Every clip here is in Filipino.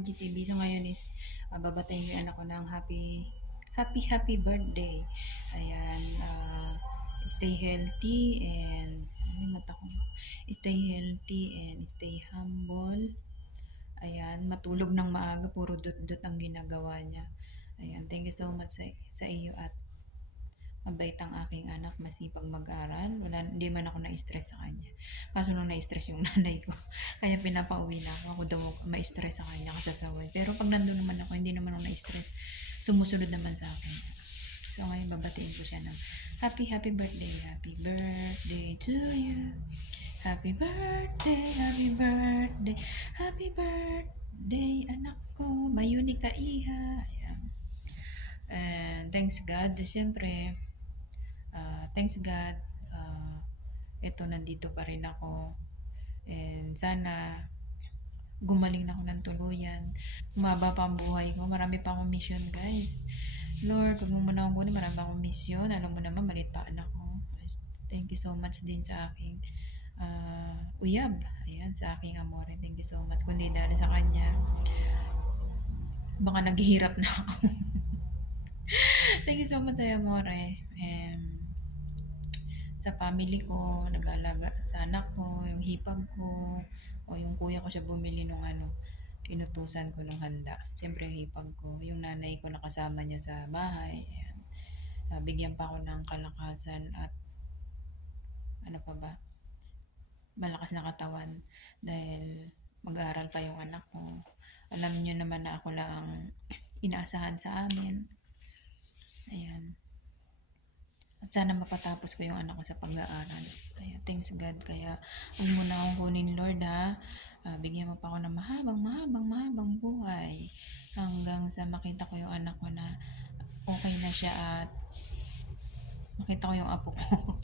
RGTV. So ngayon is babatayin ko yung anak ko ng happy birthday. Ayan, stay healthy and ano yung mata ko? Stay healthy and stay humble. Ayan, matulog ng maaga, puro dut-dut ang ginagawa niya. Ayan, thank you so much sa iyo at mabait ang aking anak, masipag mag-aral. Hindi man ako na-stress sa kanya. Kaso nung na-stress yung nanay ko, kaya pinapauwi na ako. Ako daw ma-stress sa kanya kasasaway. Pero pag nandun naman ako, hindi naman ako na-stress. Sumusunod naman sa akin. So ngayon babatiin ko siya ng happy birthday, happy birthday to you. Happy birthday, happy birthday, happy birthday, anak ko. Mayuni ka, iha. Ayan. And thanks God, siyempre, thanks God, ito nandito pa rin ako. And sana gumaling na ako ng tuluyan. Umaba pa ang buhay ko. Marami pa akong mission, guys. Lord, huwag mo muna akong kunin. Marami pa akong mission. Alam mo naman, maliit pa anak ko. Thank you so much din sa aking uyab. Ayan, sa aking amore. Thank you so much. Kundi dahil sa kanya, baka naghihirap na ako. Thank you so much sa amore. And sa family ko, nag-aalaga sa anak ko, yung hipag ko, o yung kuya ko siya bumili nung inutusan ko nung handa. Siyempre yung hipag ko, yung nanay ko nakasama niya sa bahay. Ayan. Bigyan pa ako ng kalakasan at ano pa ba, malakas na katawan dahil mag-aaral pa yung anak ko. Alam niyo naman na ako lang ang inaasahan sa amin. Ayan. At sana mapatapos ko yung anak ko sa pag-aaral. Kaya thanks God. Kaya huwag mo na akong kunin, Lord, ha. Bigyan mo pa ako ng mahabang buhay. Hanggang sa makita ko yung anak ko na okay na siya at makita ko yung apo ko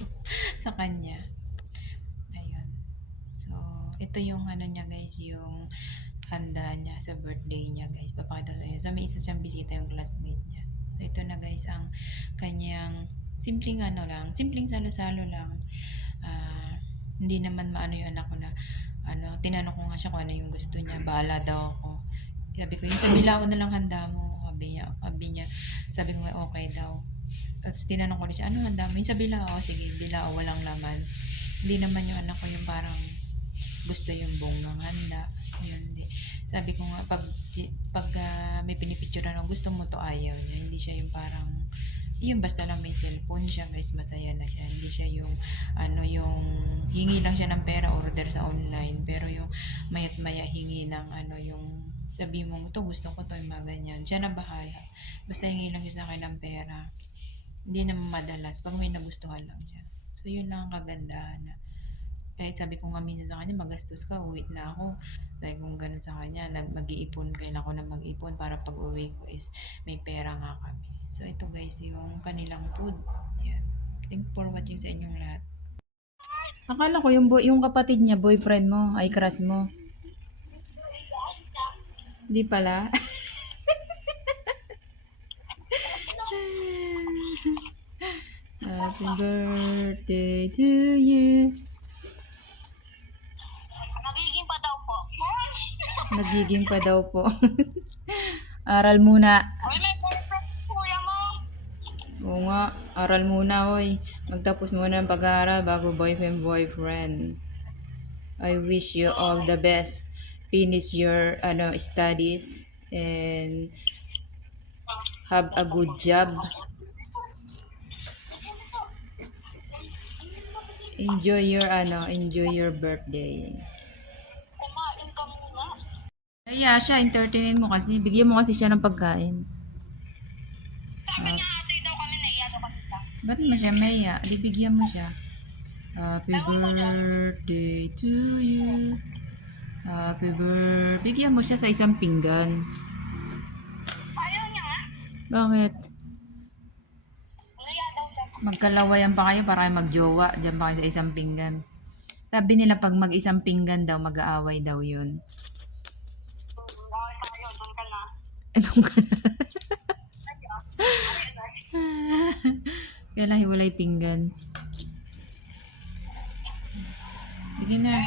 sa kanya. Ayun. So, ito yung niya guys, yung handa niya sa birthday niya guys. Papakita ko sa inyo. So, may isa siyang bisita yung classmate niya. So, ito na guys ang kanyang simpleng simpleng salo-salo lang. Hindi naman maano yung anak ko na tinanong ko nga siya kung ano yung gusto niya. Bahala daw ako. Sabi ko, yung sa bilao na lang handa mo. Sabi ko, okay daw. Tapos tinanong ko rin siya, ano handa mo? Yung sa bilao, sige, bilao, walang laman. Hindi naman yung anak ko yung parang gusto yung bonggang handa. Yun, hindi. Sabi ko nga, pag may pinipicture gusto mo to, ayaw niya. Hindi siya yung parang, yun basta lang may cellphone siya guys, masaya na siya. Hindi siya yung yung hingi lang siya ng pera, order sa online, pero yung mayat maya hingi ng yung sabi mo to gusto ko to, yung mga ganyan, siya na bahala, basta hingi lang siya sa akin ng pera. Hindi naman madalas pag may nagustuhan lang siya. So yun lang ang kagandahan na kahit sabi ko nga minsan sa kanya, magastos ka, uwi na ako. Dahil kung ganun sa kanya, mag-iipon, kailangan ko na mag-ipon para pag uwi ko is may pera nga kami. So ito guys, yung kanilang food. Yan. Thank you for watching sa inyong lahat. Akala ko yung kapatid niya, boyfriend mo, ay crush mo. Di pala. Happy birthday to you. Nagiging pa daw po. Nagiging pa daw po. Aral muna. Uy, may boyfriend kuya mo. Oo nga, aral muna, hoy. Magtapos muna ng pag-aaral bago boyfriend. I wish you all the best. Finish your studies and have a good job. Enjoy your birthday. Kumain ka muna. Kaya siya, entertainin mo kasi. Bigyan mo kasi siya ng pagkain. Sabi niya ate daw kami naiya daw kasi siya. Ba't mo siya maya? Di bigyan mo siya. Happy birthday to you. Happy birthday. Bigyan mo siya sa isang pinggan. Ayaw niya nga. Bakit? Naiya daw siya. Magkalawayan pa kayo para kayo magjowa. Diyan pa kayo sa isang pinggan. Sabi nila pag mag-isang pinggan daw, mag-aaway daw yun. Gawin tayo, doon ka na. Anong ka na? Kailan hiwalay pinggan. Sige na.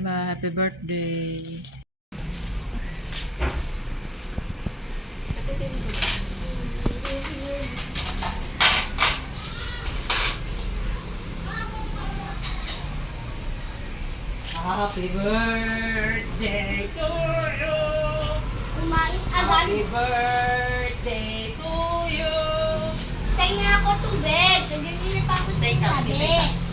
Bye-bye. Happy birthday. Happy birthday to you. Umalis Happy agad. birthday to you. Kanya ako tubig. Naginginip ako sa tabi.